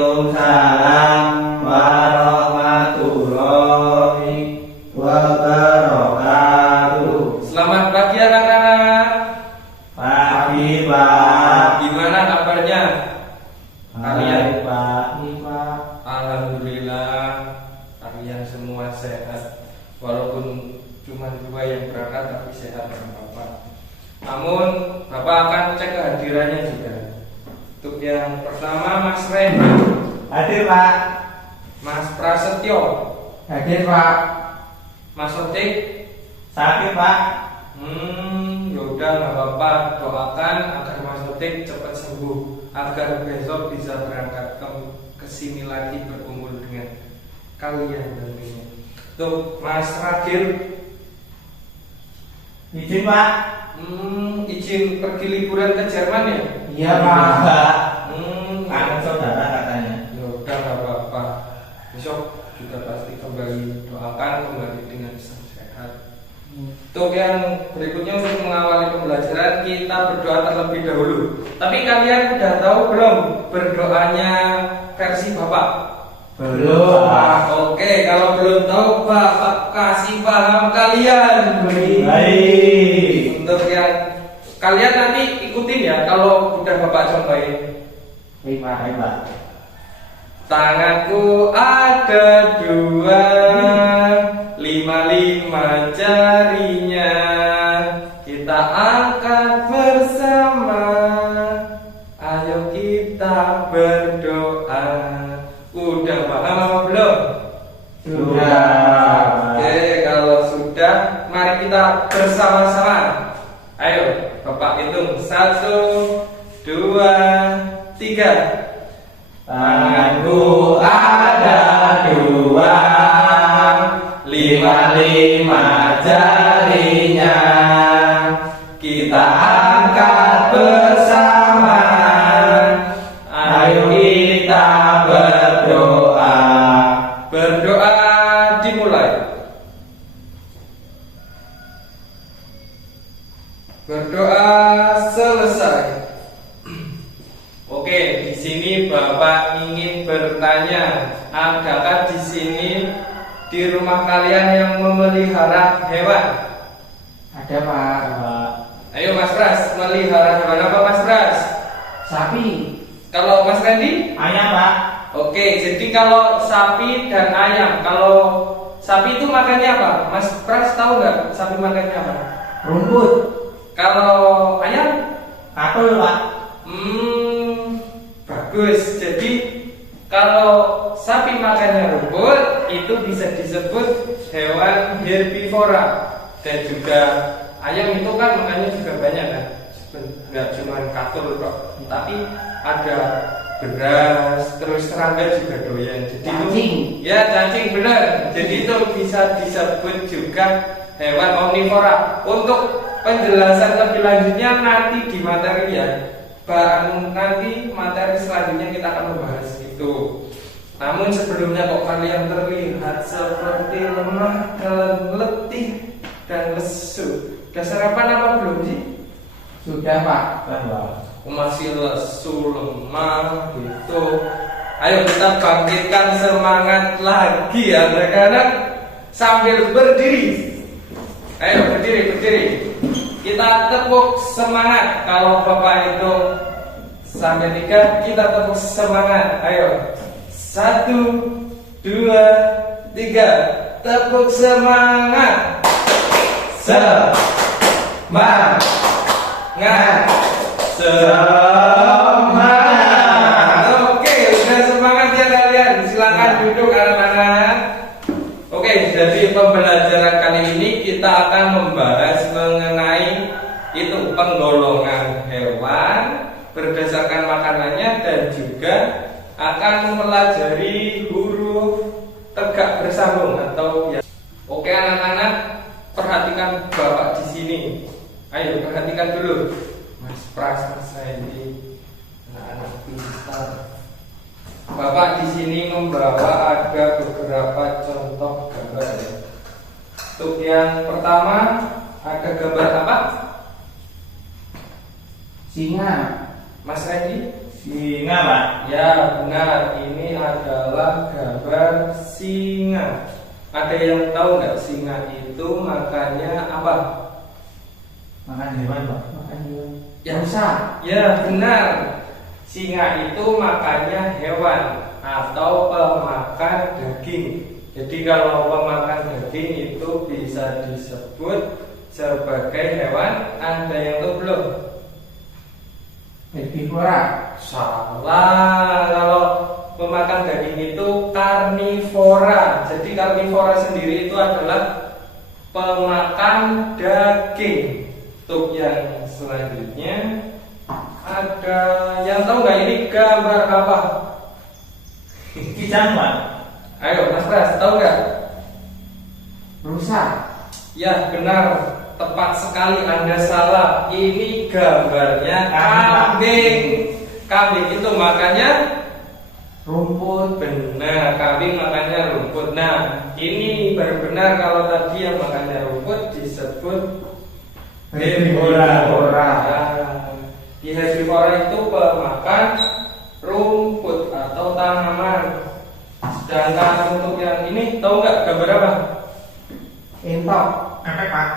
Waalaikumsalam warahmatullahi wabarakatuh. Selamat pagi anak-anak. Pagi Pak. Gimana kabarnya? Kalian? Pagi Pak. Alhamdulillah kalian semua sehat. Walaupun cuma 2 yang berangkat tapi sehat dengan Bapak. Namun Bapak akan cek kehadirannya juga. Untuk yang pertama Mas Randy. Hadir Pak. Mas Prasetyo. Hadir Pak. Mas Otik. Sakit Pak. Yaudah nggak apa-apa, doakan agar Mas Otik cepat sembuh, agar besok bisa berangkat ke sini lagi berkumpul dengan kalian tentunya. Tuh Mas Ragil. Izin Pak. Izin pergi liburan ke Jerman ya? Iya Pak. Kangen saudara katanya. Yaudah nggak apa-apa, besok juga pasti kembali, doakan kembali dengan sehat. Untuk yang berikutnya, untuk mengawali pembelajaran kita berdoa terlebih dahulu. Tapi kalian udah tahu belum berdoanya versi Bapak? Belum Pak. Oke, kalau belum tahu Bapak kasih paham kalian. Baik. Untuk yang kalian nanti ikutin ya, kalau udah Bapak contohin. Baik Pak. Tanganku ada 2, 5 jarinya, kita angkat bersama, ayo kita berdoa. Udah paham apa belum? Sudah. Oke, kalau sudah, mari kita bersama-sama. Ayo, Bapak hitung 1, 2, 3. Tanganku ada 2, 5 jarinya, kita angkat bersama, ayo kita berdoa. Berdoa dimulai. Berdoa selesai. Oke, di sini Bapak ingin bertanya, adakah di sini di rumah kalian yang memelihara hewan? Ada Pak. Ayo Mas Pras, melihara hewan apa Mas Pras? Sapi. Kalau Mas Randy? Ayam Pak. Oke, jadi kalau sapi dan ayam, kalau sapi itu makannya apa? Mas Pras tahu nggak sapi makannya apa? Rumput. Kalau ayam? Kakul Pak. Bagus. Jadi kalau sapi makannya rumput, itu bisa disebut hewan herbivora. Dan juga ayam itu kan makannya juga banyak kan, nggak cuma katul kok, tapi ada beras, terus serangga juga doyan. Jadi Cacing. cacing benar. Jadi itu bisa disebut juga hewan omnivora. Untuk penjelasan lebih lanjutnya nanti di materi ya. Nanti materi selanjutnya kita akan membahas itu. Namun sebelumnya kok kalian terlihat seperti lemah dan letih dan lesu. Udah sarapan apa belum sih? Sudah Pak. Masih lesu, lemah gitu. Ayo kita bangkitkan semangat lagi ya anak-anak, sambil berdiri. Ayo berdiri. Kita tepuk semangat. Kalau Bapak itu sampai 3, kita tepuk semangat. Ayo 1, 2, 3. Tepuk semangat. Semangat. Oke, udah semangat ya kalian. Silakan duduk anak-anak. Oke, jadi pembelajaran kali ini kita akan membahas mengenai itu penggolongan hewan berdasarkan makanannya, dan juga akan mempelajari huruf tegak bersambung atau ya. Oke anak-anak, perhatikan Bapak di sini. Ayo perhatikan dulu, Mas Pras, Mas Randy, anak-anak pintar. Bapak di sini membawa ada beberapa contoh gambar ya. Untuk yang pertama ada gambar apa? Singa. Mas Randy? Singa, Pak. Ya, benar. Ini adalah gambar singa. Ada yang tahu nggak singa itu makannya apa? Makan hewan, Pak. Makan hewan. Ya. Rusa. Ya, benar. Singa itu makannya hewan atau pemakan daging. Jadi kalau pemakan daging itu bisa disebut sebagai hewan. Ada yang tahu belum? Herbivora. Salah. Kalau pemakan daging itu karnivora. Jadi karnivora sendiri itu adalah pemakan daging. Untuk yang selanjutnya ada yang tahu nggak ini gambar apa? Kijang, Pak. Ayo Mas Pras, tahu nggak? Rusa. Ya benar, tepat sekali Anda salah. Ini gambarnya kambing. Kambing itu makannya Rumput. benar, kambing makannya rumput. Nah, ini baru benar kalau tadi yang makannya rumput disebut Herbivora. Nah, di herbivora itu pemakan rumput atau tanaman. Sedangkan untuk yang ini tahu nggak gambar apa? Entok. Pepek, Pak.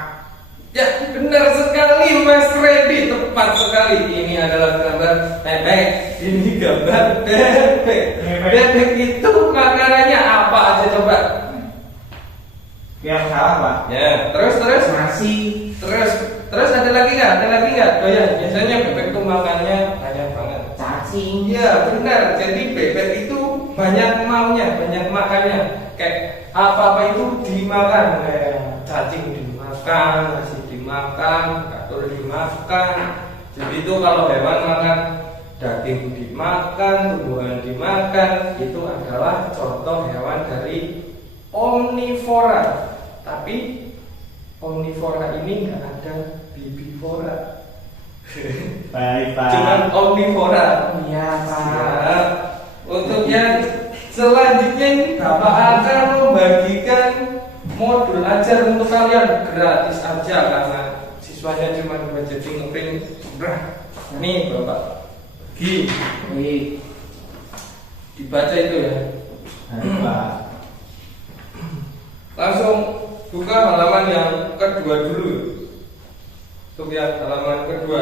Ya benar sekali Mas Freddy, tepat sekali. Ini adalah gambar bebek. Ini gambar bebek. Bebek itu makanannya apa aja coba? Yang salah, Pak. Ya, terus Nasi. terus ada lagi nggak? Ada lagi nggak? Oh ya, biasanya bebek itu makannya banyak banget. Cacing. Iya benar. Jadi bebek itu banyak maunya, banyak makannya. Kayak apa-apa itu dimakan. Kayak cacing dimakan, nasi dimakan, katur dimakan. Jadi itu kalau hewan makan daging dimakan, tumbuhan dimakan, itu adalah contoh hewan dari omnivora. Tapi omnivora ini nggak ada bibivora. Baik, Pak. Cuman omnivora. Iya, Pak. Ya, untuk yang selanjutnya ini Bapak akan membagikan modul ajar untuk kalian gratis aja karena siswanya cuma budget ngepring. Nih Bapak. Gi, Baik. dibaca itu ya. Baik, Pak. Langsung buka halaman yang kedua dulu. Untuk yang halaman kedua.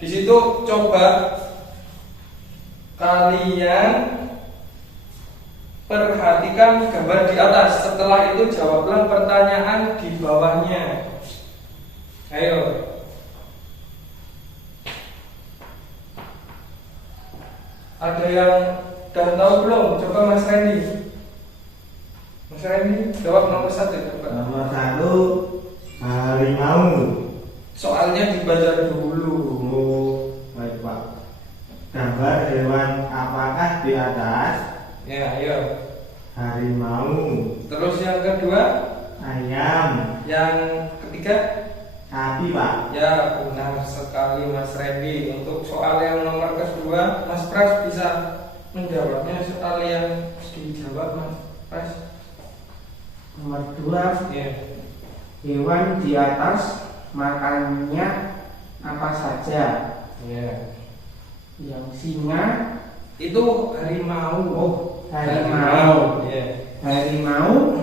Di situ coba kalian perhatikan gambar di atas. Setelah itu jawablah pertanyaan di bawahnya. Ayo. Ada yang udah tahu belum? Coba Mas Randy. Mas Randy jawab nomor 1 coba. Nomor 1, harimau. Soalnya dibaca dulu. Oh, baik, Pak. Gambar hewan apakah di atas? Ya, ayo. Harimau. Terus yang kedua, Ayam. yang ketiga, Sapi, Pak. ya benar sekali Mas Randy. Untuk soal yang nomor kedua, Mas Pras bisa menjawabnya. Soal yang dijawab Mas Pras. Nomor 2, Ya. hewan di atas makannya apa saja? Ya. Yang singa. Itu harimau. Oh, harimau. Ya. Harimau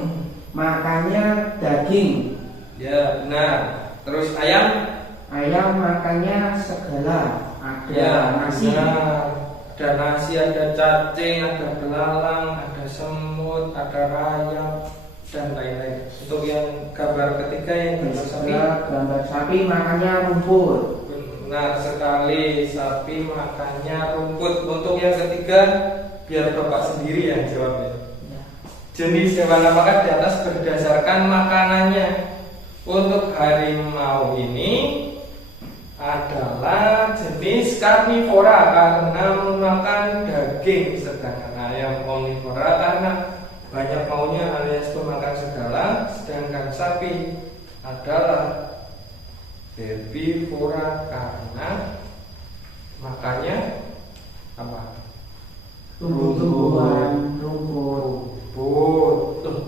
makannya daging. Ya, benar. Terus ayam? Ayam makannya segala. Ada Ya, nasi. benar. Ada nasi, ada cacing, ada belalang, ada semut, ada rayap dan lain-lain. Untuk yang gambar ketiga yang gambar sapi, Gambar sapi makannya rumput. benar sekali, sapi makannya rumput. Untuk yang ketiga, biar Bapak sendiri yang jawabnya. Ya. Jenis hewan apakah di atas berdasarkan makanannya? Untuk harimau ini adalah jenis karnivora karena memakan daging, sedangkan ayam omnivora karena banyak maunya alias pemakan segala, sedangkan sapi adalah herbivora karena makannya apa? Tumbuh-tumbuhan, rumput. Rumput. Tuh,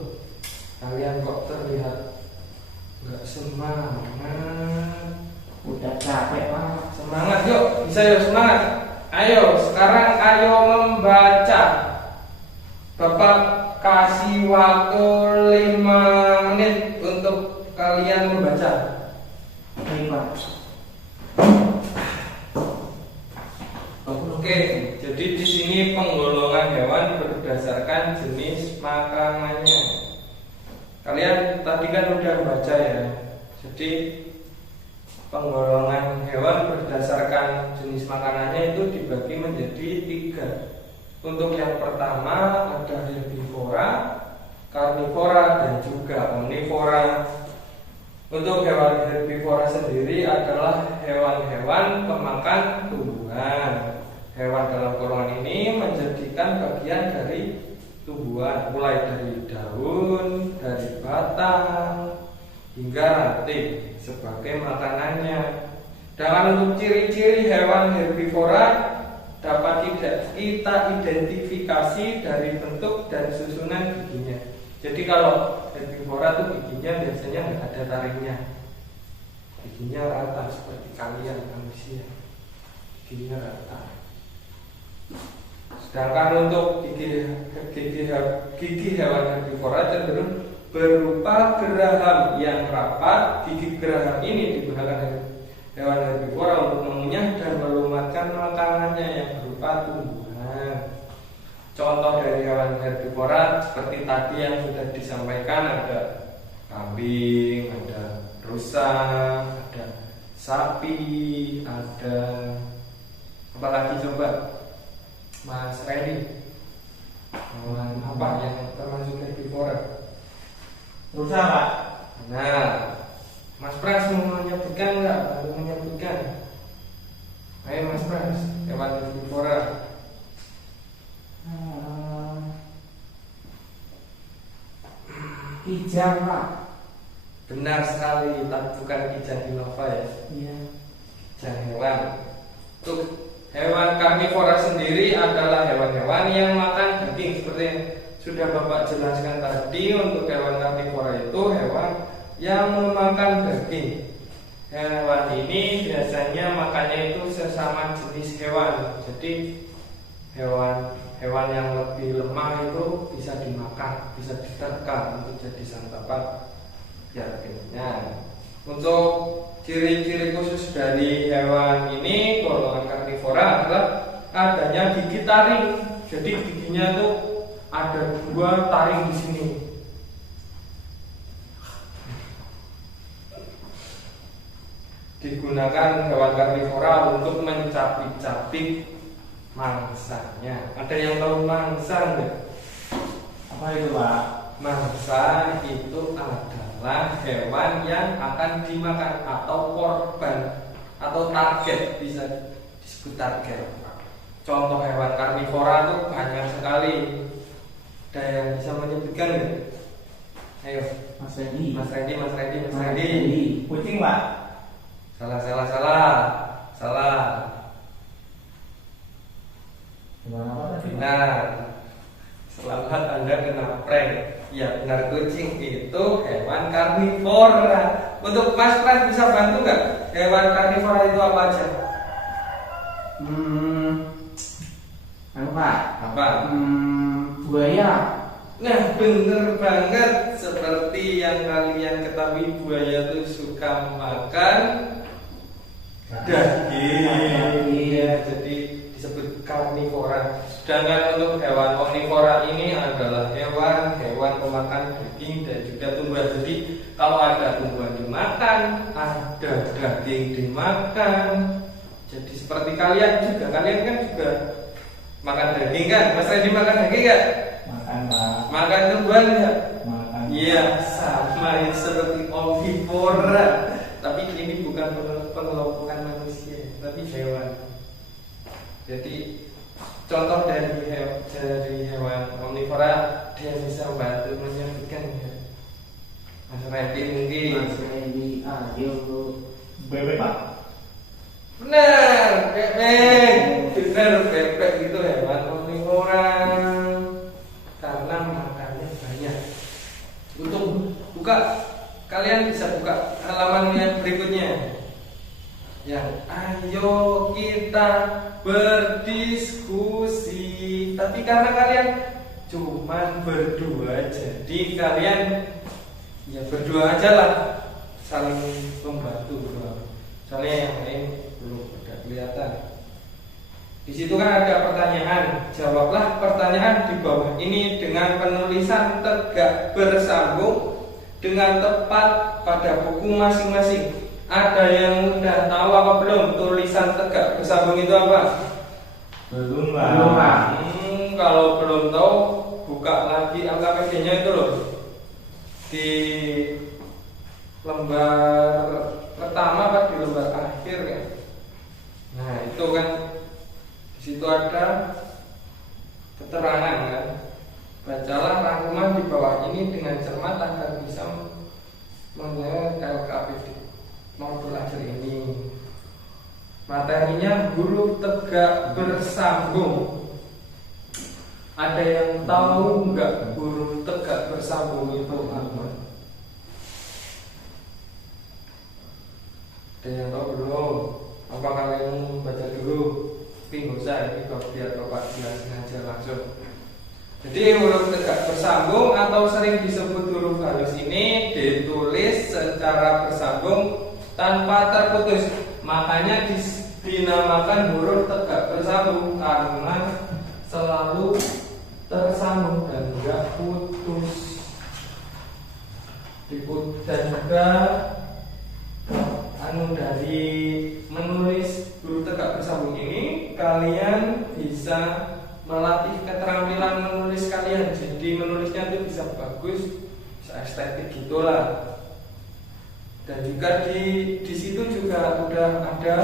kalian kok terlihat nggak semangat? Udah capek, Pak. Semangat yuk, bisa yuk semangat. Ayo sekarang Bapak kasih waktu 5 menit untuk kalian membaca. Baik Pak. Oke, jadi di sini penggolongan hewan berdasarkan jenis makanannya. Kalian tadi kan udah baca ya. Jadi penggolongan hewan berdasarkan jenis makanannya itu dibagi menjadi 3. Untuk yang pertama ada herbivora, karnivora, dan juga omnivora. Untuk hewan herbivora sendiri adalah hewan-hewan pemakan tumbuhan. Hewan dalam golongan ini menjadikan bagian dari tumbuhan, mulai dari daun, dari batang, hingga ranting sebagai makanannya. Dan untuk ciri-ciri hewan herbivora dapat kita identifikasi dari bentuk dan susunan giginya. Jadi kalau herbivora itu giginya biasanya nggak ada taringnya, giginya rata seperti kalian manusia, giginya rata. Sedangkan untuk gigi hewan herbivora cenderung berupa geraham yang rapat. Gigi geraham ini digunakan hewan herbivora untuk mengunyah dan melumatkan makanannya yang berupa tumbuhan. Contoh dari hewan herbivora seperti tadi yang sudah disampaikan, ada kambing, ada rusa, ada sapi, ada apa lagi coba Mas Randy? Hewan apa yang termasuk herbivora? Rusa Pak. Nah, Mas Pras mau menyebutkan nggak? Baru menyebutkan. Ayo Mas Pras, hewan herbivora. Kijang Pak. Benar sekali, tapi bukan kijang biloba ya. Iya. Kijang hewan. Untuk hewan karnivora sendiri adalah hewan-hewan yang makan daging. Seperti yang sudah Bapak jelaskan tadi, untuk hewan karnivora itu hewan yang memakan daging. Hewan ini biasanya makannya itu sesama jenis hewan. Jadi hewan yang lebih lemah itu bisa dimakan, bisa diterkam untuk jadi santapan dagingnya. Untuk ciri-ciri khusus dari hewan ini, golongan karnivora adalah adanya gigi taring. Jadi giginya tuh ada 2 taring di sini. Digunakan hewan karnivora untuk mencapik-capik mangsanya. Ada yang tahu mangsa enggak? Apa itu Pak? Mangsa itu adalah hewan yang akan dimakan atau korban atau target, bisa disebut target. Contoh hewan karnivora itu banyak sekali. Ada yang bisa menyebutkan enggak? Ayo, Mas Randy. Mas Randy. Kucing Pak. Salah. Gimana Pak tadi? Benar. Selamat Anda kena prank. Ya benar, kucing itu hewan karnivora. Untuk Mas Pras bisa bantu nggak? Hewan karnivora itu apa aja? Pak. Apa? Buaya. Nah bener banget, seperti yang kalian ketahui, buaya itu suka makan daging. Iya, jadi disebut karnivora. Sedangkan untuk hewan omnivora ini adalah hewan pemakan daging dan juga tumbuhan. Jadi kalau ada tumbuhan dimakan, ada daging dimakan. Jadi seperti kalian kan juga makan daging kan? Mas Randy makan daging kan? Makan Pak. Makan tumbuhan nggak? Makan. Iya, sama ya seperti omnivora. Tapi ini bukan pengelompokan manusia, tapi hewan. Jadi contoh dari hewan omnivora, dia bisa membantu menyebutkan ya. Mas Randy mungkin. Mas Randy, ayo Bu. Bebek Pak. Benar, bebek itu hewan omnivora karena makannya banyak. Untuk buka, kalian bisa buka halaman yang berikutnya. Yang ayo kita berdiskusi. Tapi karena kalian cuman berdua, jadi kalian ya berdua aja lah, saling membantu berdua. Soalnya yang lain belum ada kelihatan. Di situ kan ada pertanyaan, jawablah pertanyaan di bawah ini dengan penulisan tegak bersambung dengan tepat pada buku masing-masing. Ada yang udah tahu apa belum tulisan tegak bersambung itu apa? Belum Belum, Pak. Kalau belum tahu, buka lagi angka PD-nya itu loh, di lembar pertama apa di lembar akhir kan. Nah itu kan di situ ada keterangan kan. Bacalah rangkuman di bawah ini dengan cermat agar bisa mengenai LKPD. Mau belajar ini materinya huruf tegak bersambung. Ada yang tahu nggak huruf tegak bersambung itu apa? Ada yang tahu belum? Apa kalian baca dulu? Tapi nggak usah, ini biar Bapak jelasin aja langsung. Jadi huruf tegak bersambung atau sering disebut huruf halus ini ditulis secara bersambung tanpa terputus. Makanya dinamakan huruf tegak bersambung karena selalu tersambung dan enggak putus. Dan juga dari menulis huruf tegak bersambung ini kalian bisa melatih keterampilan menulis kalian. Jadi menulisnya itu bisa bagus, bisa estetik gitulah. Dan juga di situ juga udah ada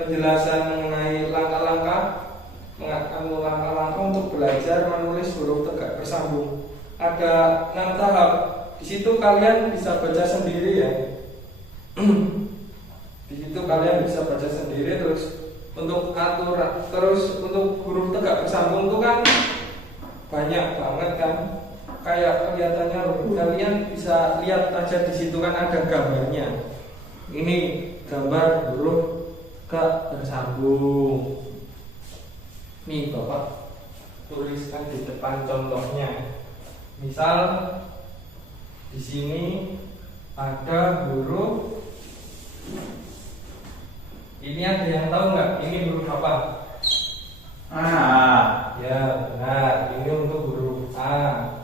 penjelasan mengenai langkah-langkah untuk belajar menulis huruf tegak bersambung. Ada 6 tahap. Di situ kalian bisa baca sendiri ya. Di situ kalian bisa baca sendiri. Untuk untuk huruf tegak bersambung itu kan banyak banget kan. Kayak kelihatannya kalian bisa lihat aja di situ kan ada gambarnya. Ini gambar huruf tegak bersambung. Nih Bapak tuliskan di depan contohnya. Misal di sini ada huruf. Ini ada yang tahu nggak? Ini huruf apa? A. Ya benar. Ini untuk huruf A.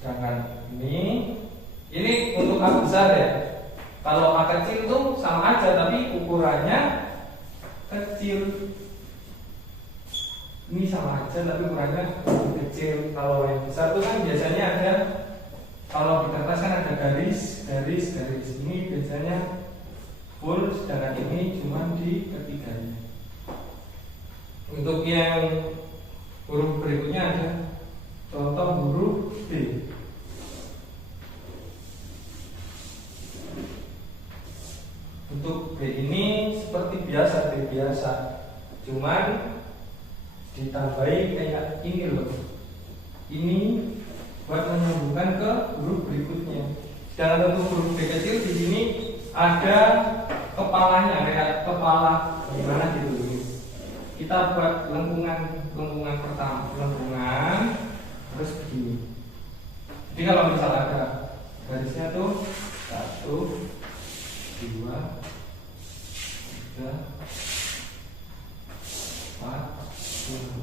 Sedangkan ini untuk A besar ya. Kalau A kecil tuh sama aja tapi ukurannya kecil. Ini sama aja tapi ukurannya kecil. Kalau yang besar tuh kan biasanya ada, kalau di kertas kan ada garis. Ini biasanya full, sedangkan ini cuma di ketiganya. Untuk yang huruf berikutnya ada contoh huruf B. Untuk B ini seperti biasa, B biasa, cuman ditambahi kayak ini loh. Ini buat menyambungkan ke huruf berikutnya. Sedangkan untuk huruf B kecil di sini ada kepalanya, kayak kepala gimana gitu. Kita buat lengkungan pertama, terus begini. Jadi kalau misal ada garisnya tuh 1, 2, 3, 4, 5.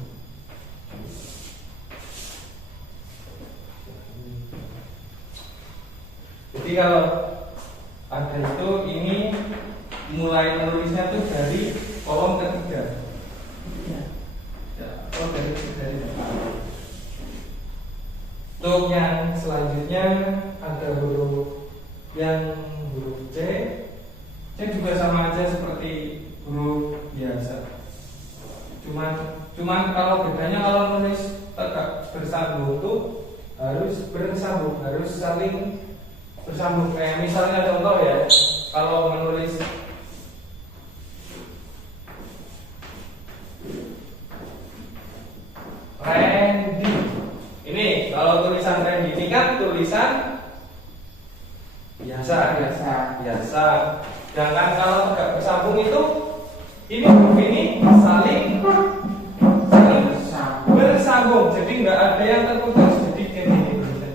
Jadi kalau ada itu, ini mulai menulisnya tuh dari kolom ketiga. Dari untuk yang selanjutnya ada huruf C. C juga sama aja seperti huruf biasa. Cuman kalau bedanya kalau menulis tegak bersambung itu harus bersambung, harus saling bersambung. Kayak misalnya contoh ya, kalau menulis Randy, ini kalau tulisan Randy ini kan tulisan biasa. Sedangkan kalau tegak bersambung itu ini huruf ini saling bersambung. Jadi nggak ada yang terputus, jadi kayak gini misalnya.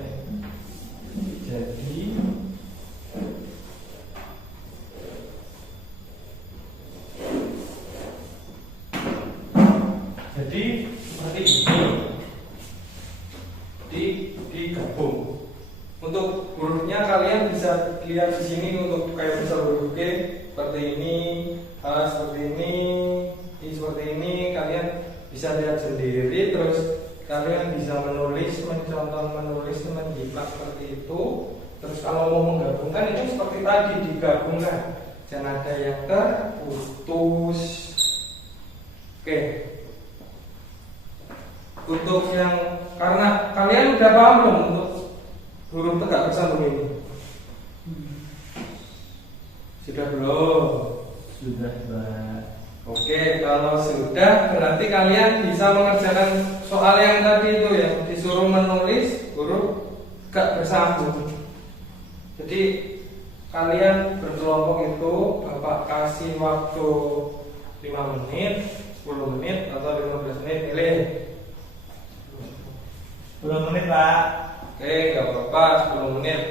Jadi seperti ini. Digabung. Untuk hurufnya kalian bisa lihat di sini untuk kayak misal huruf G seperti ini, A seperti ini, I seperti ini, kalian bisa lihat sendiri. Terus kalian bisa menulis, mencontoh menulis, menjiplak seperti itu. Terus kalau mau menggabungkan itu seperti tadi digabungkan, jangan ada yang terputus. Oke. Untuk yang karena kalian udah paham belum untuk huruf tegak bersambung ini? Sudah belum? Sudah, Mbak. Oke, kalau sudah berarti kalian bisa mengerjakan soal yang tadi itu yang disuruh menulis huruf tegak bersambung. Jadi kalian berkelompok itu Bapak kasih waktu 5 menit, 10 menit atau 15 menit, pilih. 10 menit, Pak. Oke, nggak apa-apa, 10 menit.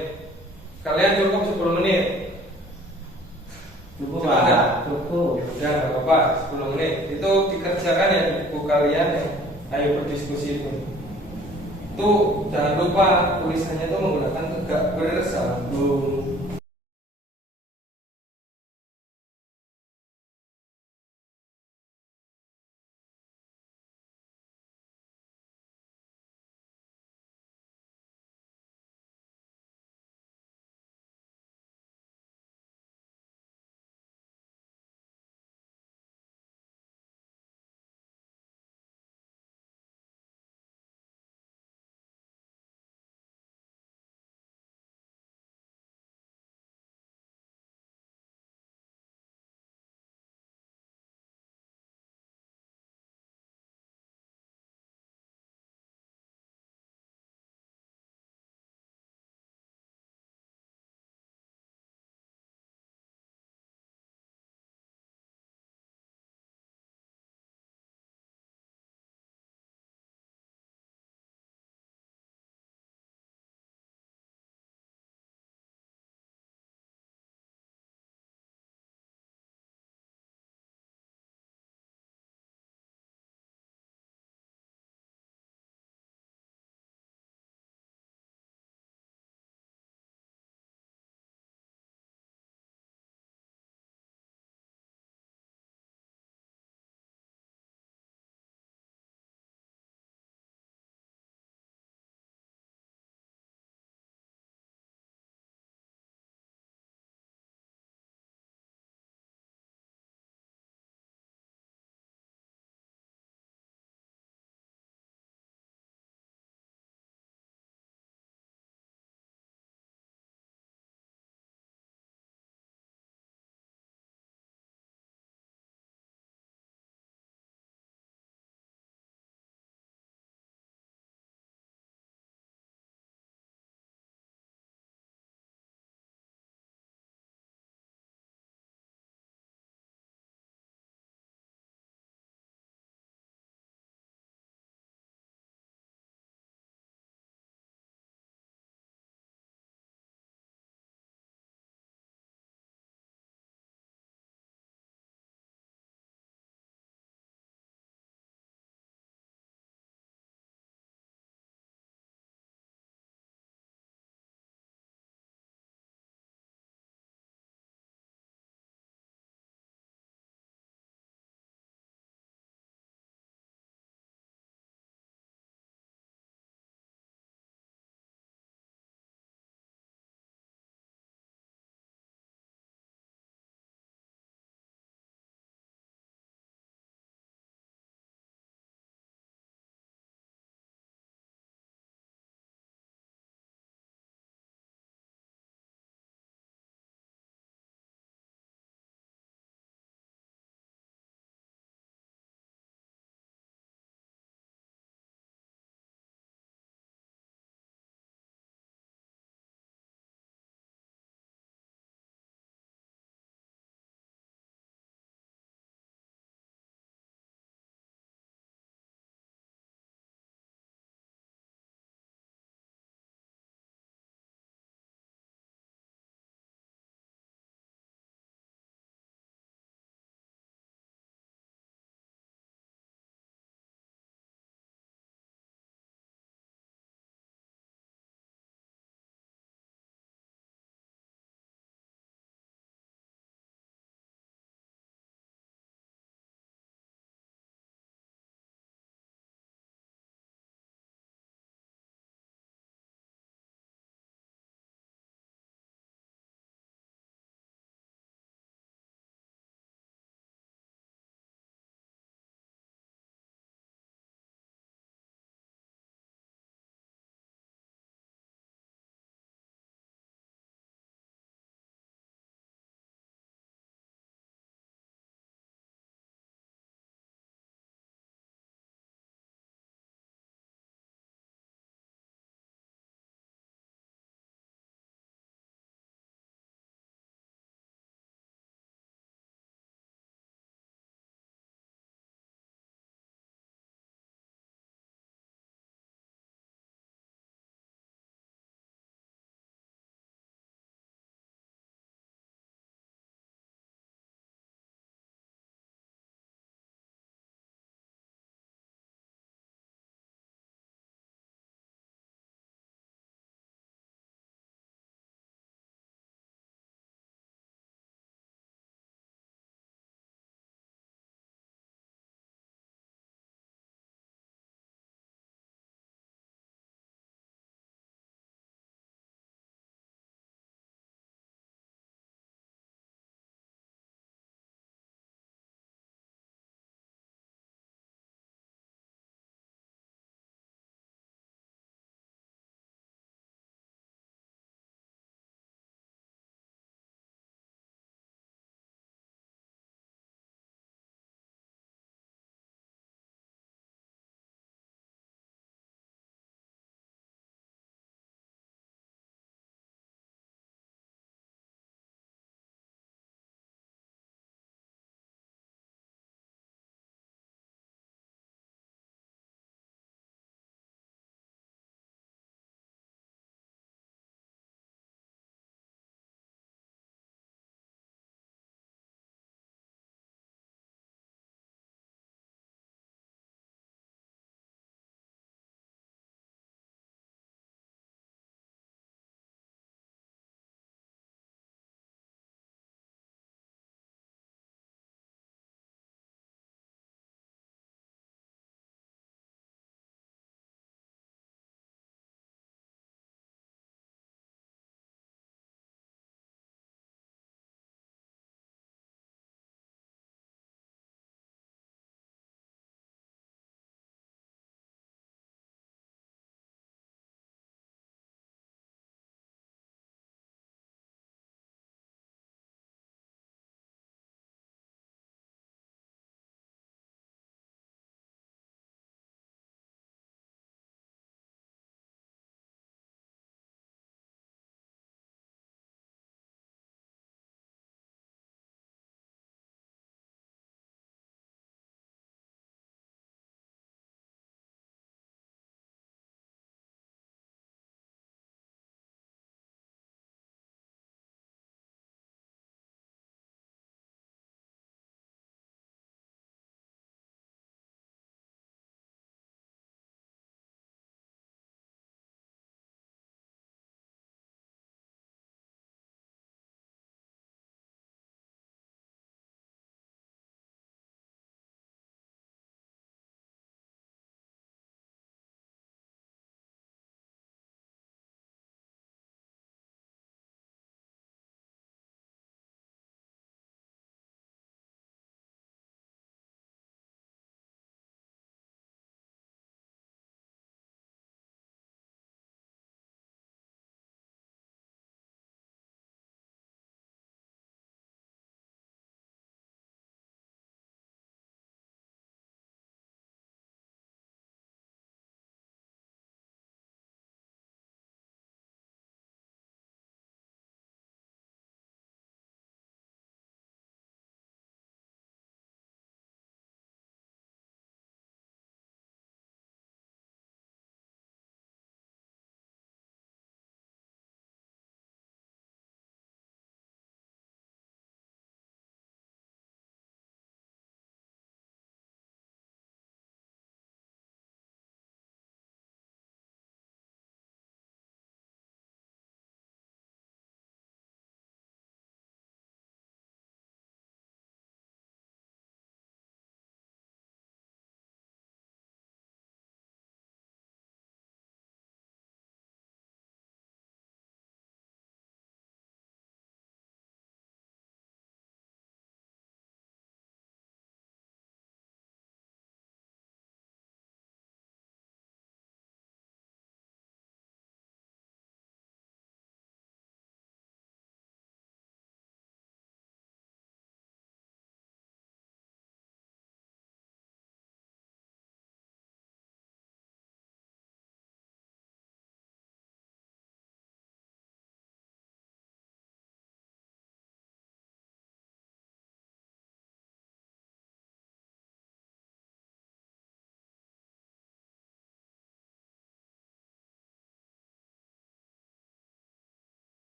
Kalian cukup 10 menit? Cukup, Coba nggak? Pak. Cukup. Ya nggak apa-apa, 10 menit. Itu dikerjakan ya di buku kalian yang ayo berdiskusi itu. Itu jangan lupa tulisannya itu menggunakan tegak bersambung.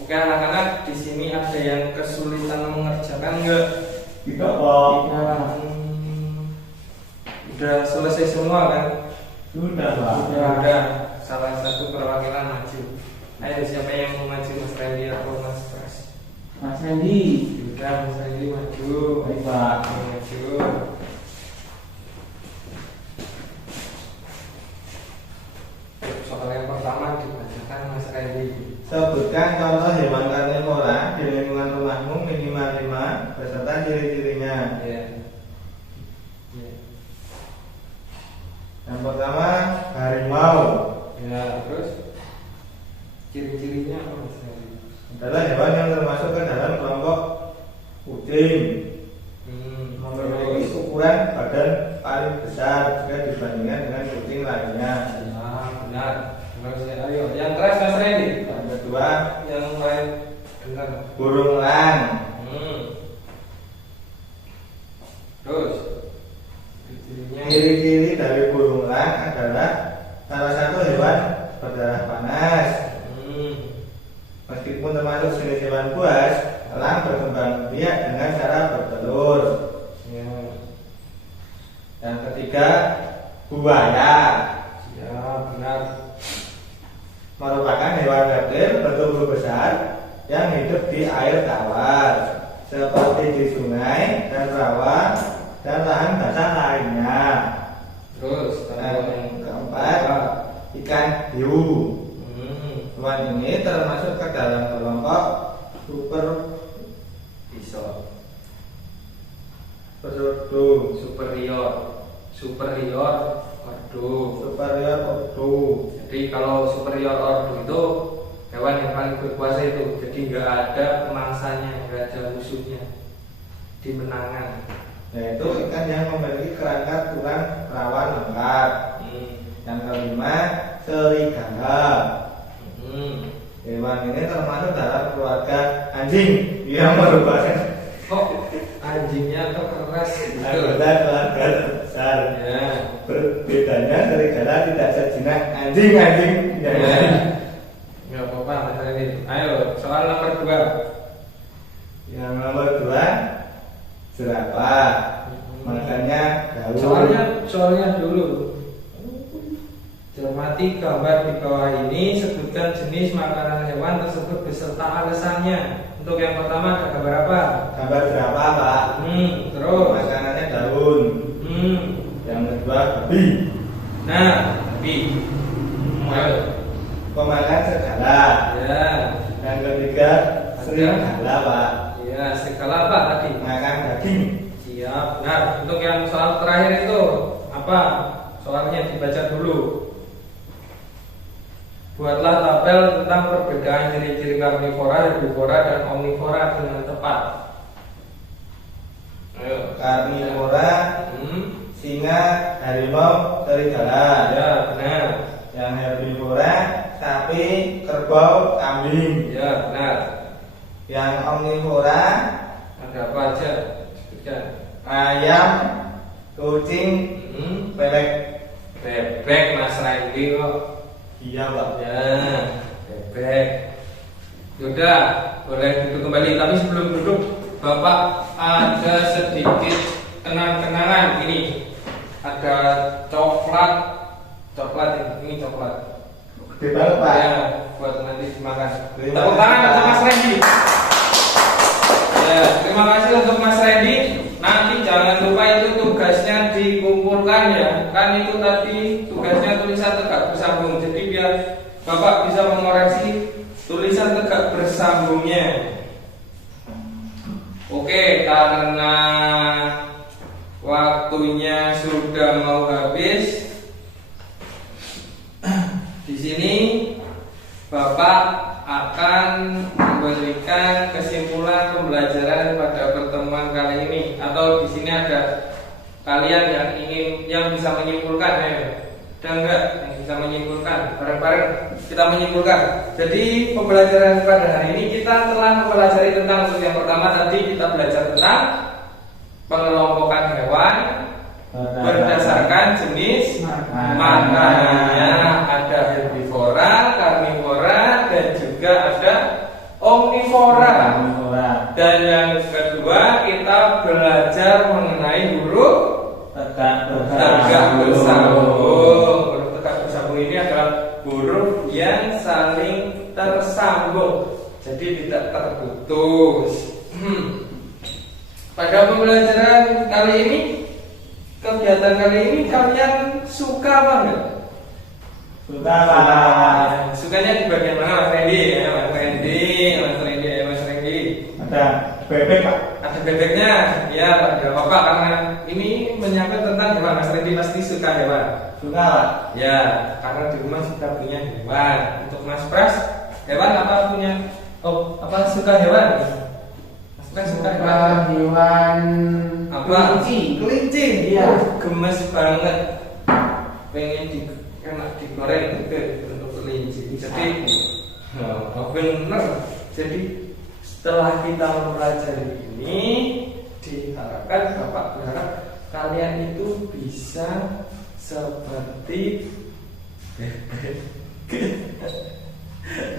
Oke anak-anak, di sini ada yang kesulitan mengerjakan enggak? Tidak kok. Udah selesai semua kan? Sudah Pak. Udah. Salah satu perwakilan maju. Ayo siapa yang mau maju, Mas Randy atau Mas Pras? Mas Randy. Udah, Mas Randy maju. Baik Pak. Maju. Soal yang pertama dibacakan Mas Randy. Sebutkan contoh hewan karnivora di lingkungan rumahmu minimal 5 beserta ciri-cirinya. Ya. Yang pertama harimau Ya, terus ciri-cirinya apa Mas Randy? adalah hewan yang termasuk ke dalam kelompok kucing. Memiliki Terus ukuran badan paling besar jika dibandingkan dengan kucing lainnya. ya, benar. Terus ya, ayo, yang keras Mas Randy. Yang kedua Yang lain benar. burung elang. Terus ciri-cirinya Ciri-ciri dari burung elang adalah salah satu hewan berdarah panas. Meskipun termasuk jenis hewan buas, elang berkembang biak dengan cara bertelur. Ya, Yang ketiga buaya ya benar. merupakan hewan reptil bertubuh besar yang hidup di air tawar seperti di sungai dan rawa dan lahan basah lainnya. Terus Dan yang keempat ikan hiu. Hewan ini termasuk ke dalam kelompok super superior ordo. superior ordo. Jadi kalau superior ordo itu hewan yang paling berkuasa itu. Jadi nggak ada pemangsanya, nggak ada musuhnya di menangan. Yaitu ikan yang memiliki kerangka tulang rawan lengkap. Yang kelima serigala. Hewan ini termasuk dalam keluarga anjing yang merupakan Kok anjingnya tuh keras gitu? anggota keluarga terbesar. Ya. Berbedanya serigala tidak sejinak anjing-anjing yang lain. Nggak apa-apa Mas Randy. Ayo soal nomor 2. Yang nomor 2 jerapah. Makannya daun. Soalnya dulu. Cermati gambar di bawah ini, sebutkan jenis makanan hewan tersebut beserta alasannya. Untuk yang pertama ada gambar apa? Gambar jerapah Pak. Terus Makanannya daun. Yang kedua babi. Nah, babi. Ayo. Pemakan serigala. Ya. Yang ketiga serigala Pak. Ya, segala apa tadi? Makan daging. Siap. Nah, untuk yang soal terakhir itu apa? Soalnya dibaca dulu. Buatlah tabel tentang perbedaan ciri-ciri karnivora, herbivora, dan omnivora dengan tepat. Ayo. Karnivora, singa, harimau, serigala. Ya, benar. Yang herbivora, sapi, kerbau, kambing. Ya, benar. Yang omnivora, Ada apa aja? Sebutkan. ayam, kucing, bebek. Bebek Mas Randy kok. Iya Pak. Ya, bebek. Sudah, boleh duduk kembali. Tapi sebelum duduk, Bapak ada sedikit kenang-kenangan ini. Ada coklat ini coklat. Gede banget Pak. Ya, buat nanti dimakan. Terima Tepuk kasih, tangan Pak. untuk Mas Randy. Ya, terima kasih untuk Mas Randy. Nanti jangan lupa itu tugasnya dikumpulkan ya. Kan itu tadi tugasnya tulisan tegak bersambung. Jadi biar Bapak bisa mengoreksi tulisan tegak bersambungnya. Oke, karena waktunya sudah mau habis. Di sini Bapak akan memberikan kesimpulan pembelajaran pada pertemuan kali ini. Atau di sini ada kalian yang bisa menyimpulkan ya. Ada enggak yang bisa menyimpulkan? Bareng-bareng kita menyimpulkan. Jadi pembelajaran pada hari ini kita telah mempelajari tentang untuk yang pertama tadi kita belajar tentang pengelompokan hewan berdasarkan jenis makanannya. Ada herbivora, karnivora, dan juga ada tegak bersambung. Huruf tegak bersambung ini adalah huruf yang saling tersambung, jadi tidak terputus. Pada pembelajaran kali ini, kegiatan kali ini kalian suka apa enggak? Suka lah. Sukanya di bagian mana, Mas Randy? Mas Randy. Ada bebek Pak. Ada bebeknya, ya tidak apa-apa karena ini menyangkut tentang hewan. Mas Randy pasti suka hewan. Suka lah. Ya, karena di rumah kita punya hewan. Untuk Mas Pras, hewan apa punya? Oh, apa suka hewan? Mas Pras suka hewan apa? Kelinci. Iya. Gemes banget. Pengen enak digoreng gitu untuk kelinci. Jadi, bener. Jadi setelah kita mempelajari ini, diharapkan Bapak berharap kalian itu bisa seperti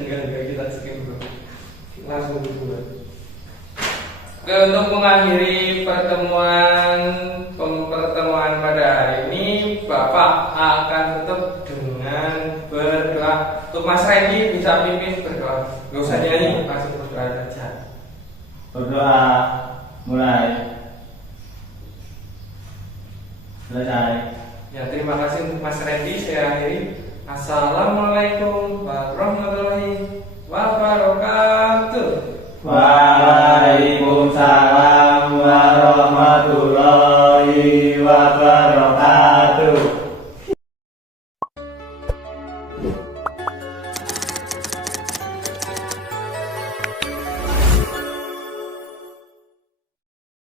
enggak kita skip dulu. Langsung dulu. Untuk mengakhiri pertemuan pada hari ini, Bapak akan tutup dengan berdoa. Untuk Mas Randy bisa pimpin berdoa. Gak usah nyanyi, langsung berdoa saja. Berdoa mulai. Selesai. Ya, terima kasih untuk Mas Randy. Saya akhiri. Assalamualaikum